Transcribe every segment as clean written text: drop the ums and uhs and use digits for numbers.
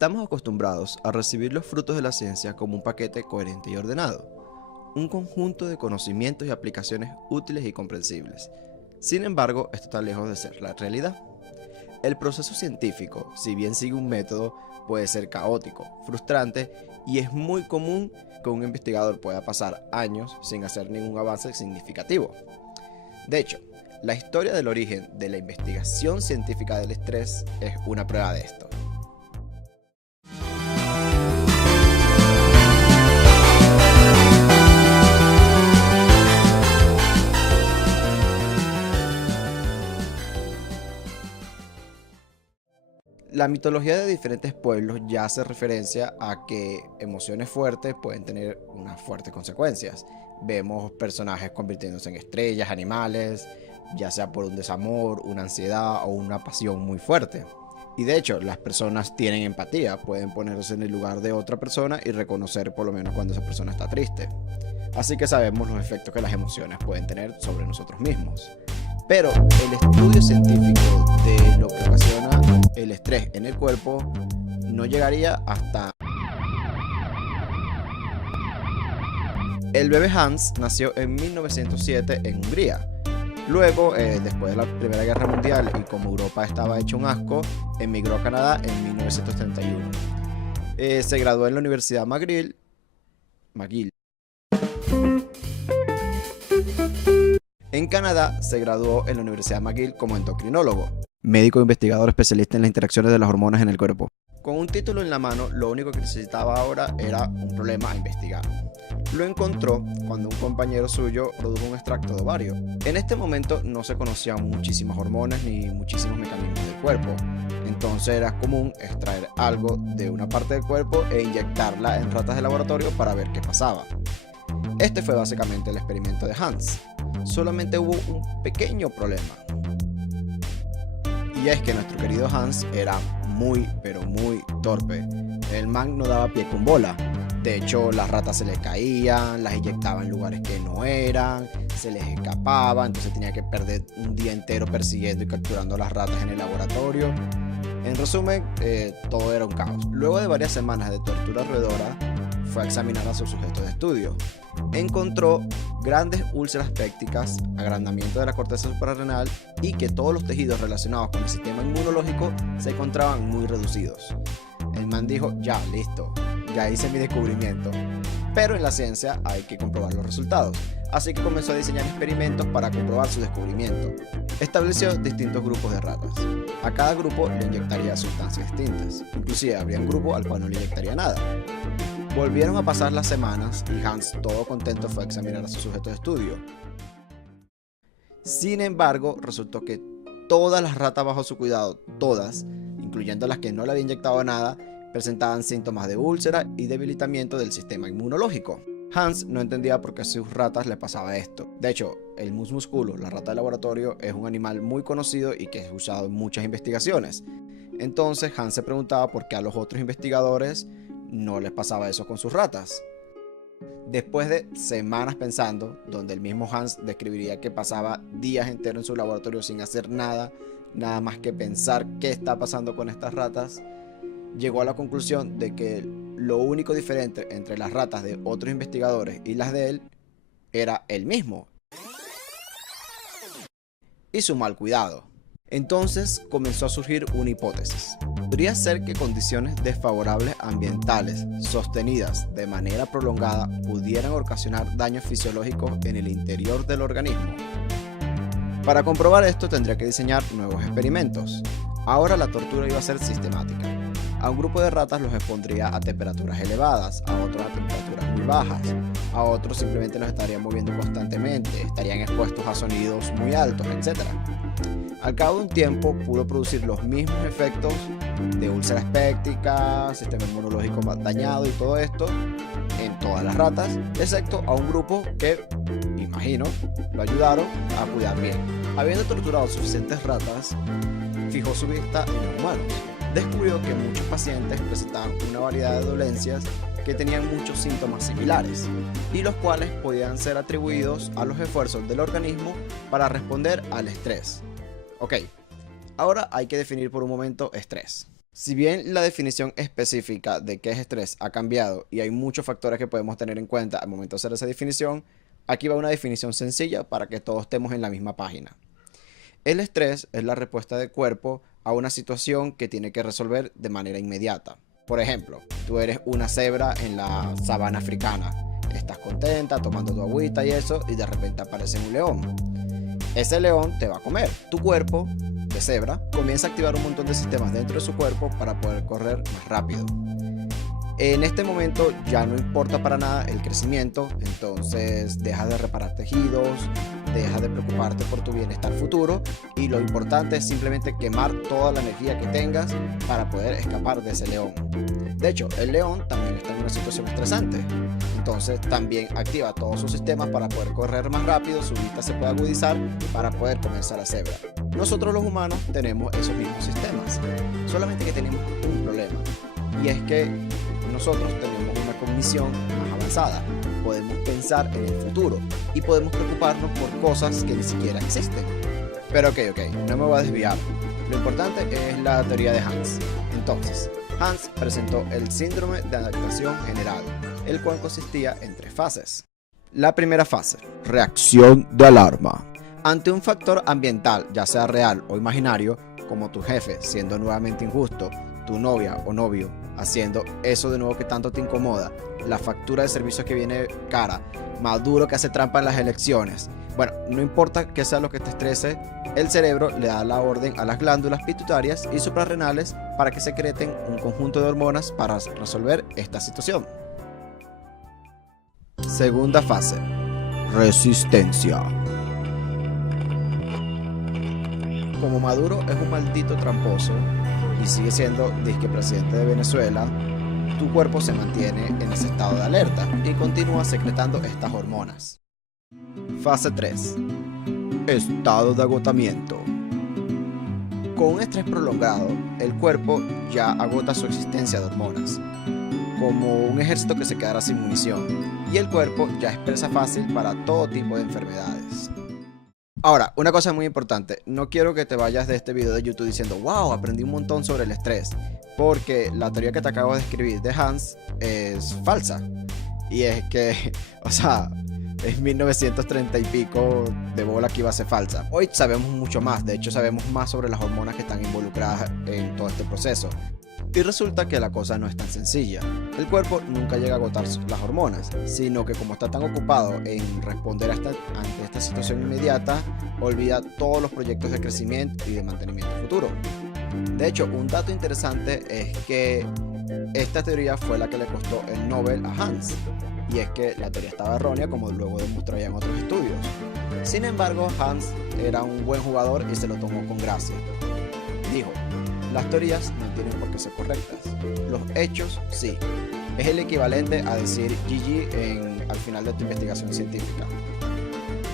Estamos acostumbrados a recibir los frutos de la ciencia como un paquete coherente y ordenado, un conjunto de conocimientos y aplicaciones útiles y comprensibles. Sin embargo, esto está lejos de ser la realidad. El proceso científico, si bien sigue un método, puede ser caótico, frustrante y es muy común que un investigador pueda pasar años sin hacer ningún avance significativo. De hecho, la historia del origen de la investigación científica del estrés es una prueba de esto. La mitología de diferentes pueblos ya hace referencia a que emociones fuertes pueden tener unas fuertes consecuencias. Vemos personajes convirtiéndose en estrellas, animales, ya sea por un desamor, una ansiedad o una pasión muy fuerte. Y de hecho, las personas tienen empatía, pueden ponerse en el lugar de otra persona y reconocer por lo menos cuando esa persona está triste. Así que sabemos los efectos que las emociones pueden tener sobre nosotros mismos. Pero el estudio científico de lo que ocasiona el estrés en el cuerpo no llegaría hasta... El bebé Hans nació en 1907 en Hungría. Luego, después de la Primera Guerra Mundial y como Europa estaba hecho un asco, emigró a Canadá en 1931. Se graduó en la Universidad McGill. En Canadá se graduó en la Universidad McGill como endocrinólogo, médico investigador especialista en las interacciones de las hormonas en el cuerpo. Con un título en la mano, lo único que necesitaba ahora era un problema a investigar. Lo encontró cuando un compañero suyo produjo un extracto de ovario. En este momento no se conocían muchísimas hormonas ni muchísimos mecanismos del cuerpo. Entonces era común extraer algo de una parte del cuerpo e inyectarla en ratas de laboratorio para ver qué pasaba. Este fue básicamente el experimento de Hans. Solamente hubo un pequeño problema. Y es que nuestro querido Hans era muy, pero muy torpe. El man no daba pie con bola. De hecho, las ratas se le caían, las inyectaba en lugares que no eran, se les escapaba, entonces tenía que perder un día entero persiguiendo y capturando las ratas en el laboratorio. En resumen, todo era un caos. Luego de varias semanas de tortura roedora, fue a examinar a su sujeto de estudio. Encontró grandes úlceras pépticas, agrandamiento de la corteza suprarrenal y que todos los tejidos relacionados con el sistema inmunológico se encontraban muy reducidos. El man dijo, ya, listo, ya hice mi descubrimiento. Pero en la ciencia hay que comprobar los resultados, así que comenzó a diseñar experimentos para comprobar su descubrimiento. Estableció distintos grupos de ratas. A cada grupo le inyectaría sustancias distintas, inclusive habría un grupo al cual no le inyectaría nada. Volvieron a pasar las semanas y Hans, todo contento, fue a examinar a su sujeto de estudio. Sin embargo, resultó que todas las ratas bajo su cuidado, todas, incluyendo las que no le había inyectado nada, presentaban síntomas de úlcera y debilitamiento del sistema inmunológico. Hans no entendía por qué a sus ratas le pasaba esto. De hecho, el mus musculus, la rata de laboratorio, es un animal muy conocido y que es usado en muchas investigaciones. Entonces Hans se preguntaba por qué a los otros investigadores no les pasaba eso con sus ratas. Después de semanas pensando, donde el mismo Hans describiría que pasaba días enteros en su laboratorio sin hacer nada más que pensar qué está pasando con estas ratas, llegó a la conclusión de que lo único diferente entre las ratas de otros investigadores y las de él era el mismo y su mal cuidado. Entonces comenzó a surgir una hipótesis. Podría ser que condiciones desfavorables ambientales sostenidas de manera prolongada pudieran ocasionar daños fisiológicos en el interior del organismo. Para comprobar esto tendría que diseñar nuevos experimentos. Ahora la tortura iba a ser sistemática. A un grupo de ratas los expondría a temperaturas elevadas, a otros a temperaturas muy bajas, a otros simplemente los estarían moviendo constantemente, estarían expuestos a sonidos muy altos, etc. Al cabo de un tiempo pudo producir los mismos efectos de úlceras pépticas, sistema inmunológico más dañado y todo esto en todas las ratas, excepto a un grupo que, imagino, lo ayudaron a cuidar bien. Habiendo torturado suficientes ratas, fijó su vista en los humanos. Descubrió que muchos pacientes presentaban una variedad de dolencias que tenían muchos síntomas similares y los cuales podían ser atribuidos a los esfuerzos del organismo para responder al estrés. Ok, ahora hay que definir por un momento estrés. Si bien la definición específica de qué es estrés ha cambiado y hay muchos factores que podemos tener en cuenta al momento de hacer esa definición, aquí va una definición sencilla para que todos estemos en la misma página. El estrés es la respuesta del cuerpo a una situación que tiene que resolver de manera inmediata. Por ejemplo, tú eres una cebra en la sabana africana. Estás contenta, tomando tu agüita y eso, y de repente aparece un león. Ese león te va a comer. Tu cuerpo de cebra comienza a activar un montón de sistemas dentro de su cuerpo para poder correr más rápido. En este momento ya no importa para nada el crecimiento, entonces dejas de reparar tejidos, dejas de preocuparte por tu bienestar futuro y lo importante es simplemente quemar toda la energía que tengas para poder escapar de ese león. De hecho, el león también está en una situación estresante, entonces también activa todos sus sistemas para poder correr más rápido, su vista se puede agudizar para poder comenzar a cebra. Nosotros los humanos tenemos esos mismos sistemas, solamente que tenemos un problema y es que nosotros tenemos una cognición más avanzada, podemos pensar en el futuro y podemos preocuparnos por cosas que ni siquiera existen. Pero ok, no me voy a desviar. Lo importante es la teoría de Hans. Entonces, Hans presentó el síndrome de adaptación general, el cual consistía en 3 fases. La primera fase, reacción de alarma. Ante un factor ambiental, ya sea real o imaginario, como tu jefe siendo nuevamente injusto, tu novia o novio haciendo eso de nuevo que tanto te incomoda, la factura de servicios que viene cara, Maduro que hace trampa en las elecciones. Bueno, no importa qué sea lo que te estrese, el cerebro le da la orden a las glándulas pituitarias y suprarrenales para que secreten un conjunto de hormonas para resolver esta situación. Segunda fase, resistencia. Como Maduro es un maldito tramposo y sigue siendo disque presidente de Venezuela, tu cuerpo se mantiene en ese estado de alerta y continúa secretando estas hormonas. Fase 3. Estado de agotamiento. Con un estrés prolongado, el cuerpo ya agota su existencia de hormonas, como un ejército que se quedará sin munición, y el cuerpo ya es presa fácil para todo tipo de enfermedades. Ahora, una cosa muy importante, no quiero que te vayas de este video de YouTube diciendo wow, aprendí un montón sobre el estrés, porque la teoría que te acabo de escribir de Hans es falsa. Y es que, o sea, es 1930 y pico de bola que iba a ser falsa. Hoy sabemos mucho más, de hecho sabemos más sobre las hormonas que están involucradas en todo este proceso. Y resulta que la cosa no es tan sencilla. El cuerpo nunca llega a agotar las hormonas, sino que como está tan ocupado en responder ante esta situación inmediata, olvida todos los proyectos de crecimiento y de mantenimiento futuro. De hecho, un dato interesante es que esta teoría fue la que le costó el Nobel a Hans, y es que la teoría estaba errónea, como luego demostró ya en otros estudios. Sin embargo, Hans era un buen jugador y se lo tomó con gracia. Dijo: las teorías no tienen por qué ser correctas, los hechos sí. Es el equivalente a decir GG al final de tu investigación científica.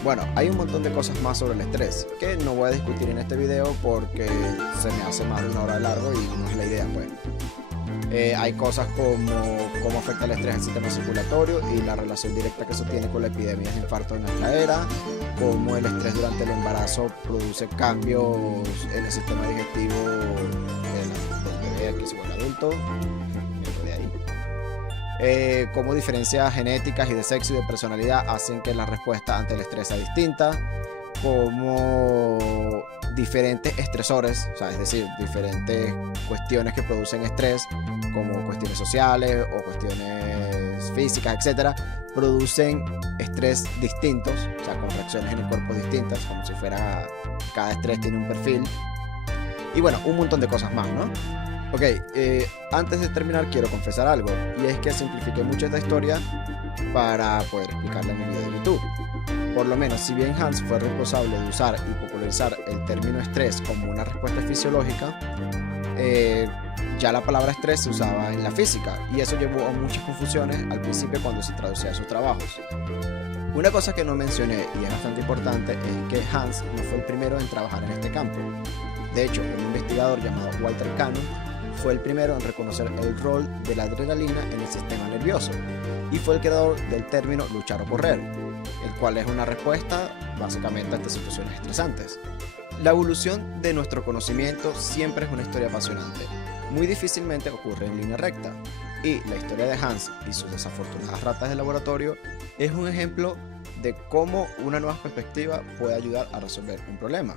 Bueno, hay un montón de cosas más sobre el estrés que no voy a discutir en este video porque se me hace más de 1 hora de largo y no es la idea, pues. Hay cosas como cómo afecta el estrés al sistema circulatorio y la relación directa que eso tiene con la epidemia de infarto de nuestra era, cómo el estrés durante el embarazo produce cambios en el sistema digestivo del bebé que se vuelve adulto, cómo diferencias genéticas y de sexo y de personalidad hacen que la respuesta ante el estrés sea distinta, cómo diferentes estresores, o sea, es decir, diferentes cuestiones que producen estrés, como cuestiones sociales o cuestiones físicas, etcétera, producen estrés distintos, o sea, con reacciones en el cuerpo distintas, como si fuera cada estrés tiene un perfil, y bueno, un montón de cosas más, ¿no? Ok, antes de terminar quiero confesar algo, y es que simplifiqué mucho esta historia para poder explicarla en un video de YouTube. Por lo menos, si bien Hans fue responsable de usar y popularizar el término estrés como una respuesta fisiológica, ya la palabra estrés se usaba en la física y eso llevó a muchas confusiones al principio cuando se traducía a sus trabajos. Una cosa que no mencioné y es bastante importante es que Hans no fue el primero en trabajar en este campo. De hecho, un investigador llamado Walter Cannon fue el primero en reconocer el rol de la adrenalina en el sistema nervioso y fue el creador del término luchar o correr, el cual es una respuesta básicamente ante situaciones estresantes. La evolución de nuestro conocimiento siempre es una historia apasionante. muy difícilmente ocurre en línea recta. Y la historia de Hans y sus desafortunadas ratas de laboratorio es un ejemplo de cómo una nueva perspectiva puede ayudar a resolver un problema.